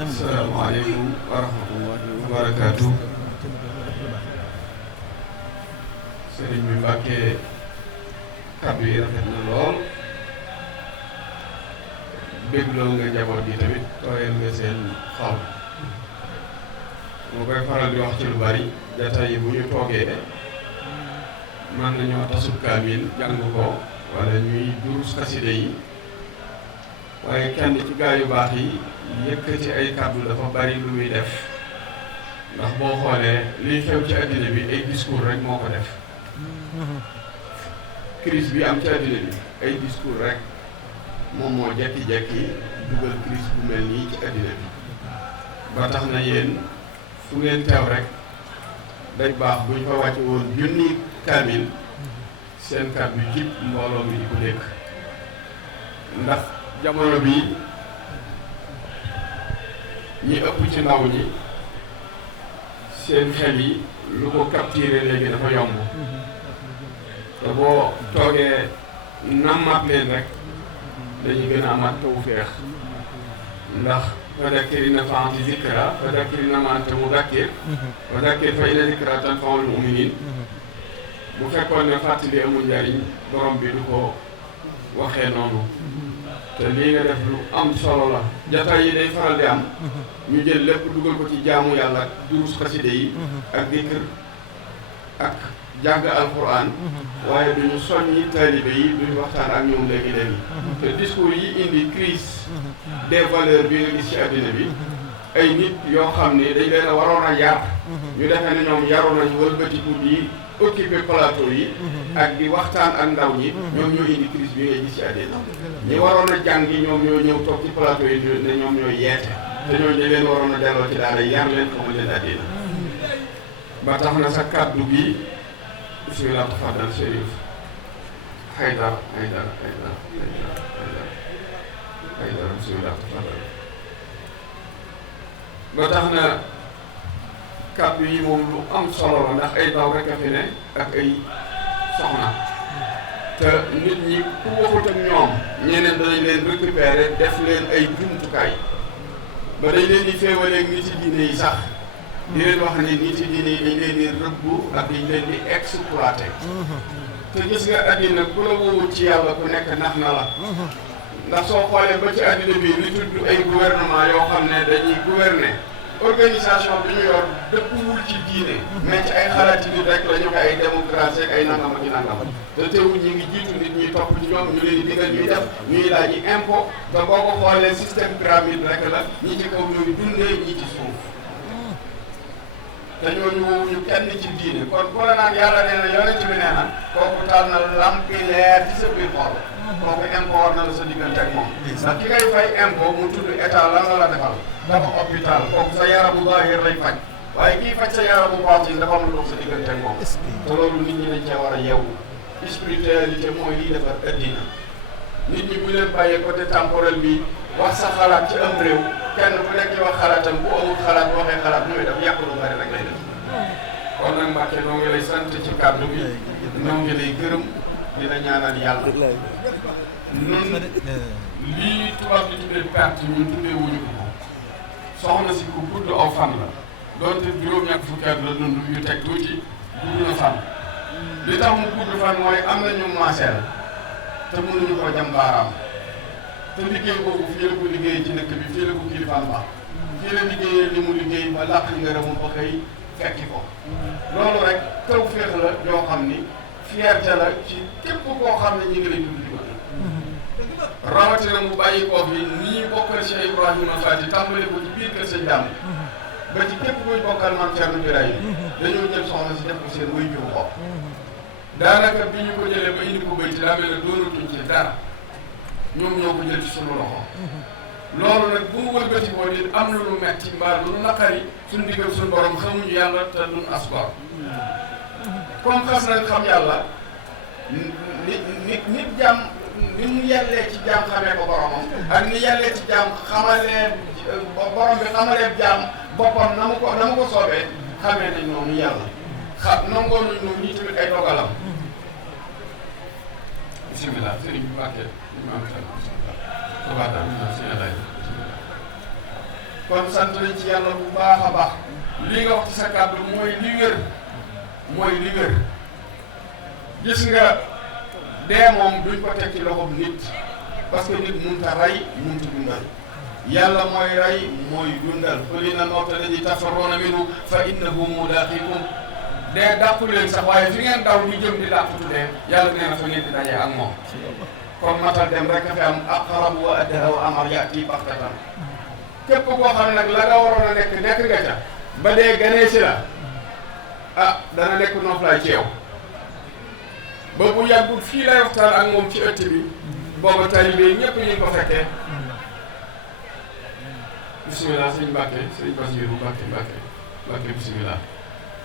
asalaamaaleykum wa rahmatullahi wa barakaatu. sëriñ bi Mbàkke kàddu yi rafet na lool bégloo nga njaboot gi tamit tooyal nga seen xol. moo koy faral di wax ci lu bari jataay yi bu ñu toogee mën nañoo tasub kaamil jàng ko wala ñuy durus xaside yi waaye kenn ci gaa yu baax yi yëkkati ay kàddu dafa bari lu muy def ndax boo xoolee liy xew ci àddina bi ay discours rek moo ko def. crise bi am ci àddina bi ay discours rek moom moo jekki-jekki dugal crise bu mel nii ci àddina bi ba tax na yéen fu ngeen teew rek day baax buñ fa wàcce woon junni kaamil seen kàddu jib mbooloo mi di ko dégg ndax jamono bi ñi ëpp ci ndaw ñi seen xel yi lu ko capturer léegi dafa yomb te boo toogee nammat leen rek dañuy gën a amaat tawfeex ndax fadakkir in nafaati zikra fadakkir innamaa anta mudakkir fadakkir fa inna zikra tanfa'ul mu'minin bu fekkoon ne fàttali amul njariñ borom bi du ko waxee noonu te lii nga def lu am solo la. jataay yi day faral di am ñu jël lépp dugal ko ci jaamu yàlla durus xaside yi ak dikr ak jàng alquran waaye duñu soññi taalibe yi duñu waxtaan ak ñoom léegi-léegi te discours yi indi crise des valeurs bi nga gis ci àddina bi ay nit yoo xam ne dañ leen a waroon a yar ñu defee ne ñoom yaroon nañu wëlbatiku di occuper plateau yi ak di waxtaan ak ndaw ñi ñoom ñoo indi crise bi ngay gis ci àddina ñi waroon a jàngi ñoom ñoo ñëw toog ci plateau yi ne ñoom ñooy yeete te ñooñu dañ leen waroon a delloo ci daara yar leen xamal leen àddina ba tax na sa kàddu gi bismillah tafaddal Chérif Haydara bismillah tafaddal ba tax na kàddu yi moom lu am solo la ndax ay ndaw rek a fi ne ak ay soxna te nit ñi ku waxut ak ñoom ñeneen danañ leen récupérer def leen ay jumtukaay ba dañ leen di féewaleeg nit ci diine yi sax di leen wax ne nit ci diine yi dañ leen di rëbbu ak dañ leen di exploité te gis nga àddina ku la wowut ci yàlla ku nekk nax na la ndax soo xoolee ba ci àddina bi li tudd ay gouvernement yoo xam ne dañuy gouverner organisation bi ñu yor dëppwul ci diine mais ci ay xalaat yi nit rek la ñu ko ay démocratie ak ay nangam ak i nangam te teewul ñi ngi jiitu nit ñi topp ci ñoom ñu leen di digal ñuy def ñuy laaj yi impôt te boo ko xoolee système pyramide rek la ñi ci kaw ñooy dundee ñi ci suuf te ñooñu woowuñu kenn ci diine kon ku la naan yàlla nee na yonent bi nee na kooku taal na lampi leer ci sa biir xol kooku impôt war na la sa diggante ak moom ndax ki ngay fay impôt mu tudd état lan la defal dafa hôpital kooku sa yaramu zahir lay faj waaye kii faj sa yaramu baatin dafa am lu dox sa diggante ak moom te loolu nit ñi dañ cee war a yeewu spiritualité mooy liy defar addina nit ñi bu leen bàyyee côté temporel bi wax sa xalaat ci am réew kenn ku nekk ci wax xalaatam bu amul xalaat waxee xalaat muy def yàq lu bari rek lay def kon nag Mbàkke noo ngi lay sant ci kàddu bi noo ngi lay gërëm di la ñaanal yàlla nun lii tubaab di tuddee perte ñun tuddee wuñu ko soxna si ku gudd aw fan la doonte juróom-ñett fukki at la dund yu teg tuuti gudd na fan li tax mu gudd fan mooy am nañu maaseel te mënuñu ko jam baaraam te liggéey boobu fii la ko liggéey ci dëkk bi fii la ko kilifaam ba fii la liggéeyee li mu liggéey ba làq ngërëmam ba xëy fekki ko loolu rek taw féex la yoo xam ni fierté la ci képp koo xam ne ñi ngi lay dund di ko rawatina mu bàyyi koo fi nii bokkal Cheikh Ibrahima Fati tàmbale ko ci biir kër sëñ Dàmm ba ci képp kuy bokkal Maam Cerno Birahim dañoo jël soxna si def ko seen way jur bopp daanaka bi ñu ko jëlee ba indi ko béy ci daa mel ne doonatuñ ci dara ñoom ñoo ko jël ci sunu loxo loolu nag bu mu wëlbati ko nit am lu metti mbaa lu naqari suñu diggal suñu borom xamuñu yàlla te duñ asgor comme xas nañ xam yàlla nit jàmm ni mu yellee ci jaam xamee ko boromam ak ni yellee ci jaam xamalee borom bi xamalee jaam boppam na mu ko soobee xamee nañ noonu yàlla nangoo nañ noonu ñii tamit ay dogalam bisimilah sëriñ bi Mbàkke imam tabaata si àlay kon sant nañ ci yàlla bu baax a baax li nga wax ci sa kàddu mooy li wér gis nga dee moom duñ ko teg ci loxoom nit parce que nit mënut a rey mënut a dundal yàlla mooy rey mooy dundal qul inna al-mawta alladi tafirruuna minhu fa innahu mulaaqiikum dee dàqu leen sax waaye fi ngeen daw di jëm di dàqutu dee yàlla nee na fa ngeen di dajee ak moom kon matal dem rek a fi am aqrab wa adha wa amar yaati baxtatan képp koo xam ne nag la nga waroon a nekk nga ca ba dee ganee si la dana nekk noflaay ci yow ba bu yàggul fii lay waxtaan ak moom ci ëtt bi booba taalibe yi ñëpp ñu ko fekkee bisimilah sëñ Mbàkke sëñ Basiiru Mbàkke bisimilah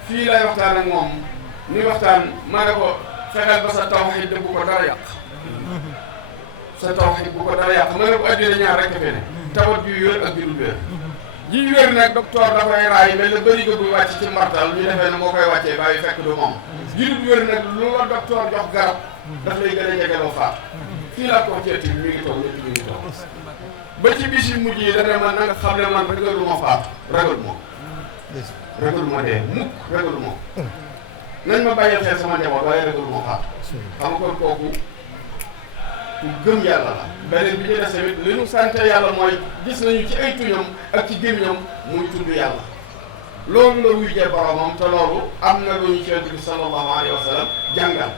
fii lay waxtaan ak moom ni waxtaan ma ne ko fexeel ba sa tawxiid bu ko dara yàq sa tawxiid bu ko dara yàq ma ne ko addina ñaar rek fi ne tawat ju wér ak ju dul wér ji wér nag docteur dafay raay mel na bëri nga buy wàcc ci mbartal ñu defee ne moo koy wàccee bàyyi fekk du moom ji dul wér nag lu la docteur jox garab daf lay gën a jegeloo faat fii laa ko ci ëtt bi mi ngi toog ñëpp ñu ngi toog ba ci bis yu mujj yi dana man na nga xam ne man ragaluma faatu ragaluma dee mukk ragaluma nañ ma bàyyil xel sama njaboot waaye ragaluma faatu xam nga kon kooku ku gëm yàlla la beneen bi ñu des tamit li ñu sante yàlla mooy gis nañu ci ay tuñam ak ci gémmiñam muy tudd yàlla loolu la wujjee boromam te loolu am na lu ñu ci Yonent bi sallallahu alayhi wa sallam jàngal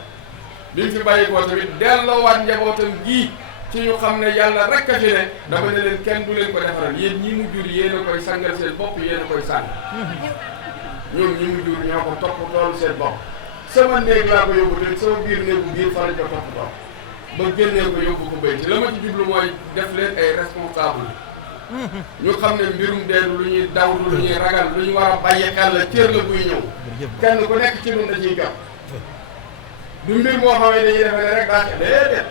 bi mu fi bàyyi ko tamit delloowaat njabootam gii ci ñu xam ne yàlla rek a fi ne dama ne leen kenn du leen ko defaral yéen ñi mu jur yéen a koy sangal seen bopp yéen a koy sàng ñoom ñi mu jur ñoo ko topp toolu seen bopp sama néeg laa ko yóbbu tamit sama biir néegu biir fa la ko topp topp ba génnee ko yóbbu ko béy ci la ma ci jublu mooy def leen ay responsable ñu xam ne mbirum deedu lu ñuy dawdu lu ñuy ragal lu ñu war a bàyyi xel la cër la buy ñëw kenn ku nekk ci ñun da ciy jot du mbir moo xam ne dañuy defe ne rek daa déedéet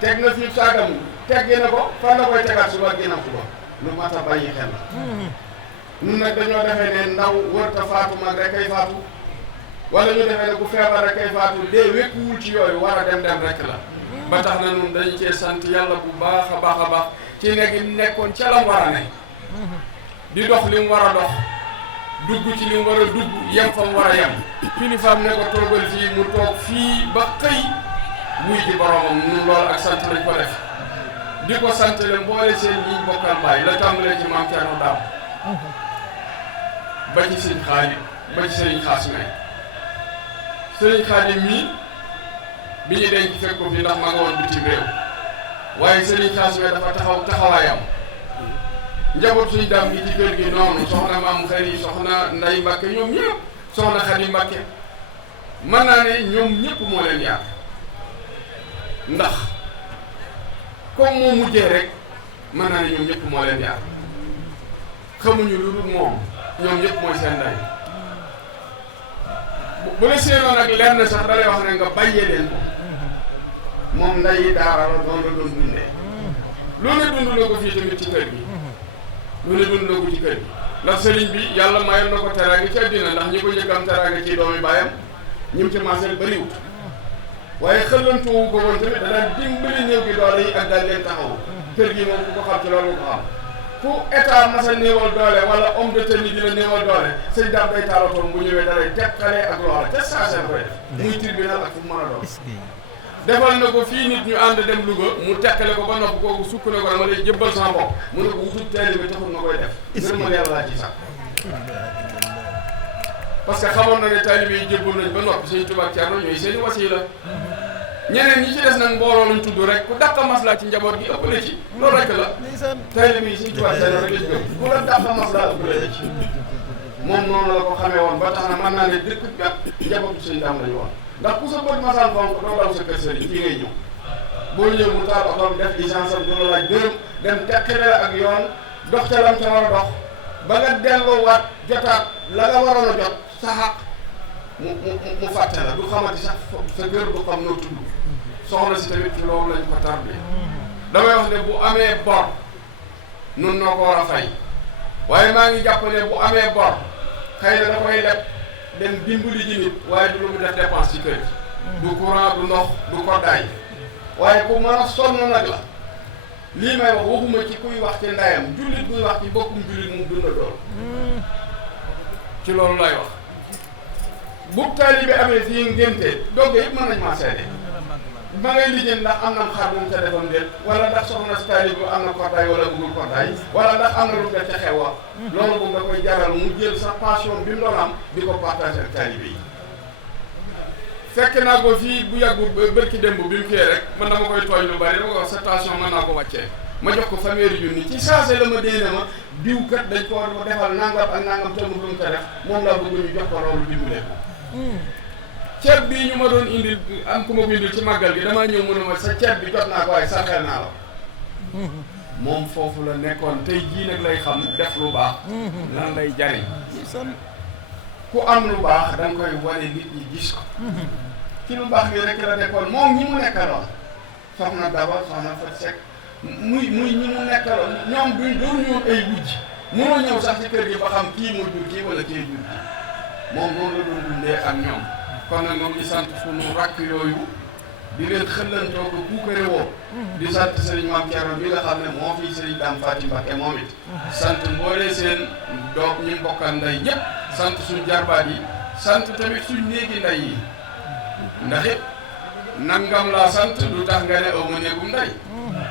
teg na fii saagam teggi na ko fan la koy tegaat suba ginnaaw suba lu mat a bàyyi xel la ñun nag dañoo defee ne ndaw wërta faatu mag rek kay faatu wala ñu defee ne ku feebar rek kay faatu dee wékkuwul ci yooyu war a dem rek la ba tax na ñun dañu cee sant yàlla bu baax a baax ci nekkoon ca la mu war a ne di dox li mu war a dox dugg ci li mu war a dugg yem fa mu war a yem kilifaam ne ko toogal fii mu toog fii ba xëy muy ci boromam ñun loolu ak sant lañ ko def di ko sant le mboole seen ñi bokkal baay la tàmbalee ci maam Thierno Daaw ba ci sëñ Xaadim ba ci sëñ Xaasime sëñ Xaadim mii bi ñu denc fekk ko fi ndax ma nga woon bitim réew waaye sëñ Xaasime dafa taxawaayam njaboot suñu daam gi ci kër gi noonu soxna maam Xari soxna Nday Mbàkke ñoom ñëpp soxna Xadi Mbàkke mën naa ne ñoom ñëpp moo leen yar ndax comme moo mujjee rek mën naa ne ñoom ñëpp moo leen yar xamuñu lu dul moom ñoom ñëpp mooy seen ndey bu la séenoon ak lenn sax dalay wax ne nga bàyyee leen ko moom nday daara la doon la doon dundee lu ne dund na ko fii tamit ci kër gi lu ne dund na ko ci kër gi ndax sëriñ bi yàlla mayoon na ko teraanga ci àddina ndax ñi ko njëkk am teraanga ci doomi baayam ñim ci maaseel bariwut waaye xëlantoowu ko woon tamit danaa dimbali néew gi doole yi ak daal leen taxawu kër gi moom ku ko xam ci loolu ko xam fu état masa néewal doole wala homme de tenue dina néewal doole sëñ daam day taalatoon bu ñëwee dalay teqalee ak loola ca saaseen koy def muy tribunal ak fu mu mën a doon defal na ko fii nit ñu ànd dem Louga mu teqale ko ba nopp kooku sukk na ko dama lay jëbbal sama bopp mu ne ko wutub teeli bi taxul nga koy def ngërëmal yàlla laa ci sax parce que xamoon na ne taalibe yi jébbal nañ ba noppi Sëñ Tuubaa ak Cerno ñooy seeni wasiila ñeneen ñi ci des nag mbooloo lañ tudd rek ku dàq maslaa ci njaboot gi ëppale ci loolu rek la taalibe yi Sëñ Tuubaa ak Cerno rek lañ gëm ku la dàq maslaa ëppale ci moom noonu la ko xamee woon ba tax na mën naa ne dëkk gat njabootu Sëñ Daam lañu woon ndax ku sa bët masaan fonk doo daw sa kër sëriñ fii ngay ñëw boo ñëw mu taal otoom def licence am dina laaj dërëm dem teqale la ak yoon dox ca lam ca war a dox ba nga delloowaat jotaat la nga waroon a jot sa xaq mu fàtte la du xamati sax sa kër du xam noo tudd soxna si tamit ci loolu lañ ko tardé damay wax ne bu amee bor nun noo ko war a fay waaye maa ngi jàpp ne bu amee bor xëy na da koy leb dem dimbali ji nit waaye du lu mu def dépense ci kër du courant du ndox du koddaay waaye ku mën a sonn nag la lii may wax waxuma ci kuy wax ci ndeyam jullit buy wax ci bokkum jullit mu dunda doon ci loolu lay wax bu taalibe amee fii ngénte dogge yëpp mën nañ maa seede ma ngay lijjën ndax am na xar moom ca defam déet wala ndax soxna si taalibe am na kortaay wala bëggul kortaay wala ndax am na lu def ca xew wa loolu moom da koy jaral mu jël sa passion bi mu doon am di ko partager ak taalibe yi fekk naa ko fii bu yàggul bërki démb bi mu kii rek man dama koy tooñ lu bari dama ko wax sa tension mën naa ko wàccee ma jox ko fanweeri junni ci saase la ma déene ma diw kat dañ ko defal nangam ak nangam te mu ko def moom laa bëgg ñu jox ko loolu dimbalee ko ceeb bii ñu ma doon indil am ku ma ko indil ci màggal gi damaa ñëw mu ne ma sa ceeb bi jot naa ko waaye sarxel naa la moom foofu la nekkoon tey jii nag lay xam def lu baax lan lay jariñ ku am lu baax da nga koy wane nit ñi gis ko ci lu baax bi rek la nekkoon moom ñi mu nekkaloon soxna Daba soxna Fatou Seck muy ñi mu nekkaloon ñoom duñ doon ñëw ay wujj mënoo ñëw sax ci kër gi ba xam kii moo jur kii wala kii jur kii moom loolu la doon dundee ak ñoom kon nag moom di sant sunu rakk yooyu di leen xëllantoo ko puukare woo di sant Serigne Mame Thierno bi nga xam ne moo fii Serigne Dame Faty Mbacké moom it sant mboolee seen doom ñu bokkal ndey ñëpp sant suñ jarbaat yi sant tamit suñ néegi ndey yi ndax it nangam laa sant du tax nga ne aw ma néegum ndey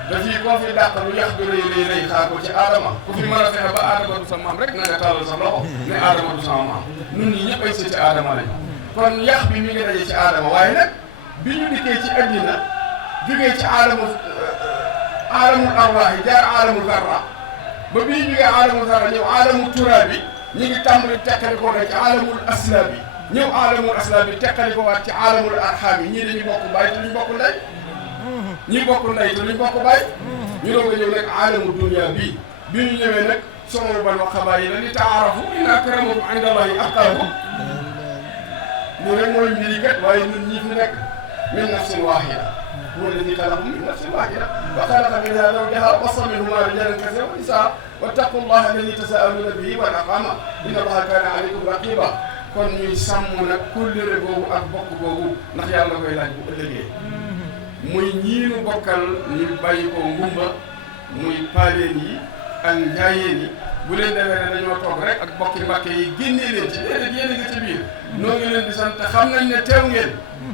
te fii koo fi dàq lu yax bi rëy xaar ko ci aadama ku fi mën a fexe ba aadama du sa maam rek na nga tàllal sa loxo ne aadama du sama maam nun ñi ñëpp ay sëti aadama lañ kon yax bi mi ngi daje ci aadama waaye nag bi ñu dikkee ci addina jógee ci aadamul arwaax yi jaar aadamul zarra ba bii jógee aadamul zarra ñëw aadamul turaa bi ñu ngi tàmbali teqali ko nag ci aadamul asla bi ñëw aadamul asla bi teqali ko waat ci aadamul arxaam yi ñii dañuy bokk bàyyi te duñ bokk ndey ñii bokk ndey te duñ bokk bàyyi ñu doog a ñëw nag aadamul dunya bii bi ñu ñëwee nag soxna ban wa xabaayila li taarafu inna akramakum inda allahi atqaakum ñu rek mooy mbiri kat waaye ñun ñii fi nekk min nafsin waahida huwa alladi xalaqakum min nafsin waahida wa xalaqa minha zawjaha wa bassa minhuma rijalan kasiiran wa nisaa wattaqu llaha alladi tasaaluuna bihi wal arhama inna allaha kaana alaykum raqiba kon ñuy sàmm nag kóllëre boobu ak bokk boobu ndax yàlla koy laaj bu ëllëgee muy ñiinu bokkal ñu bàyyi ko ngumba muy paaleen yi ak njaayeen yi bu leen defee ne dañoo toog rek ak bokki Mbàkke yi génnee leen ci déedéet yéen a ngi ci biir noo ngi leen di sant te xam nañ ne teew ngeen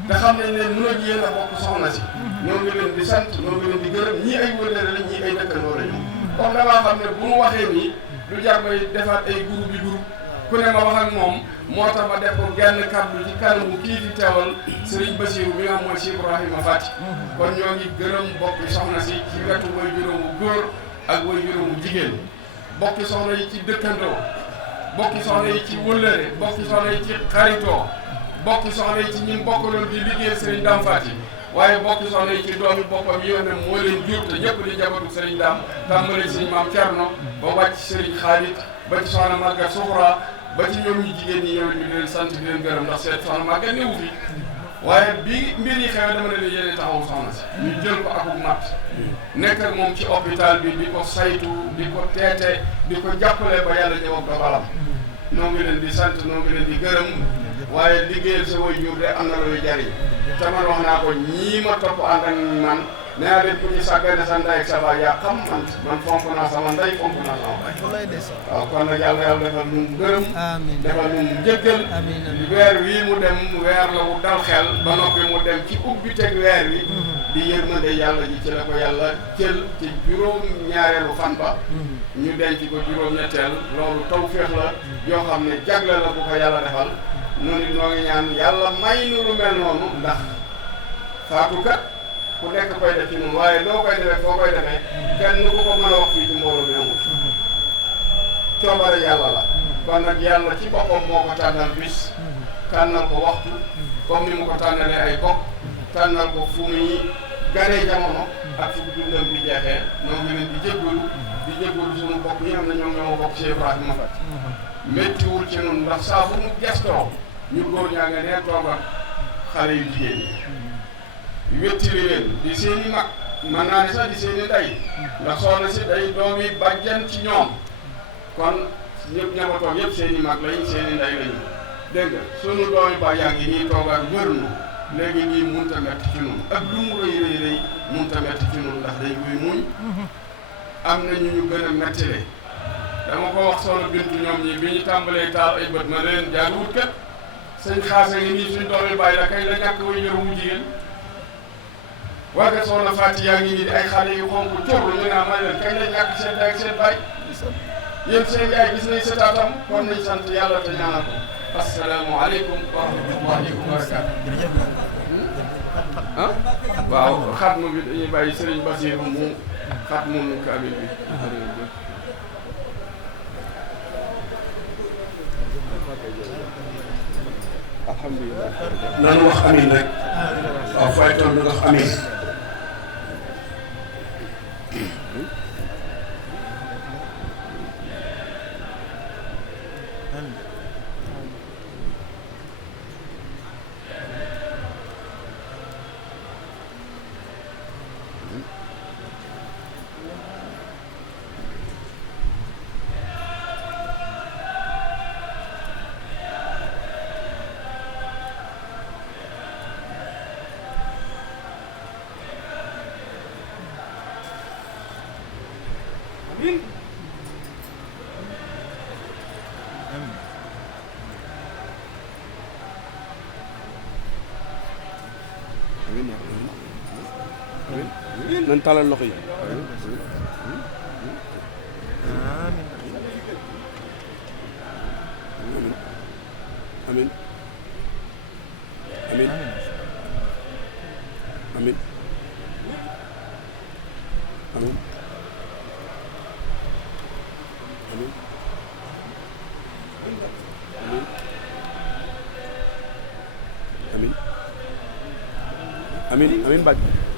te xam nañ ne nun ak yéen a bokk soxna si ñoo ngi leen di sant ñoo ngi leen di gërëm ñii ay wëllëre la ñii ay dëkkandoo la ñu comme damaa xam ne bu mu waxee nii lu jar may defaat ay groupe ku ne ma wax ak moom moo tax ma def ko genn kàddu ci kanamu kii fi teewal Serigne Bassirou mi nga xam mooy Cheikh Ibrahima Faty kon ñoo ngi gërëm bokki soxna si ci wetu way juróomu góor ak way juróomu jigéen bokki soxna yi ci dëkkandoo bokki soxna yi ci wëllëre bokki soxna yi ci xaritoo bokki soxna yi ci ñun bokkaloon di liggéey Serigne Dame Faty waaye bokki soxna yi ci doomi boppam yi ne moo leen jur te ñëpp di njabootu Serigne Dame tàmbali Serigne Mame Thierno ba wàcc Serigne Khalid ba ci soxna Maguette Soukhra ba ci ñoom ñu jigéen ñi yow ñu leen sant di leen gërëm ndax seet soxna Maguette newu fi waaye bi mbir yi xew dama ne leen yéene taxawu soxna si ñu jël ko akuk natt nekk ak moom ci hôpital bi di ko saytu di ko teete di ko jàppale ba yàlla ñëw ak dogalam noo ngi leen di sant noo ngi leen di gërëm waaye liggéeyal sa waajur de am na looy jariñ te man wax naa ko ñii ma topp ànd ak man nee naa leen ku ci sàggane sa ndey ak sa baay yaa xam man fonk naa sama ndey fonk naa sama baay waaw kon nag yàlla defal nu mu gërëm defal nu mu jëggal weer wii mu dem weer la wu dal xel ba noppi mu dem ci ubbi teg weer wi di yërmande yàlla ji ci la ko yàlla jël ci juróom ñaareelu fan ba ñu denc ko juróom ñetteel loolu tawféex la yoo xam ne jagle la bu ko yàlla defal noonu noo ngi ñaan yàlla may nu lu mel noonu ndax faatu kat ku nekk koy def ci ñun waaye loo koy defee foo koy defee kenn ku ko mën a wax fii ci mbooloo mi amul coobare yàlla la kon nag yàlla ci boppam moo ko tànnal bis tànnal ko waxtu comme ni mu ko tànnalee ay bokk tànnal ko fu muy ganee jamono ak fu dundam bi jeexee ñoo ngi leen di jéggalu suñu bokk yi xam ne ñoom ñoo bokk Cheikh Ibrahima Faty méttiwul ci ñun ndax saa fu mu gestoo ñu góor ñaa nga nee toog ak xale yu jigéen yi wéttili leen di seen i mag mën naa ne sax di seen i ndey ndax soxna si day doom yi bàjjan ci ñoom kon ñëpp ña ko toog yëpp seen i mag lañ seen i ndey lañu dégg nga sunu doomi ba yaa ngi nii toogaat wër nu léegi lii mënut a metti ci ñun ak lu mu rëy rëy rëy mënut a metti ci ñun ndax dañ koy muñ am na ñu gën a mettile dama ko wax soxna Bintu ñoom ñi bi ñu tàmbalee taal ay bët ma leen jaaduwut kat sëñ xaasa ngi nii suñ doomi bàyyi la kay la ñàkk way jëru mu jigéen waaye soxna Faati yaa ngi nii di ay xale yu xonk cóor ñu naa ma leen kañ la ñàkk seen day ak seen bàyyi yéen seen yaay gis nañ sa taatam kon nañ sant yàlla te ñaanal ko assalaamu aleykum wa rahmatullahi wa barakaatu ah waaw xatmu bi dañuy bàyyi Serigne Basiru mu xatmu nu kaamil bi alhamdulilah nanu wax amin rek waaw fay toll na wax amin nañ talal loxo yi amin amin amin amin amin amin amin amin Mbacke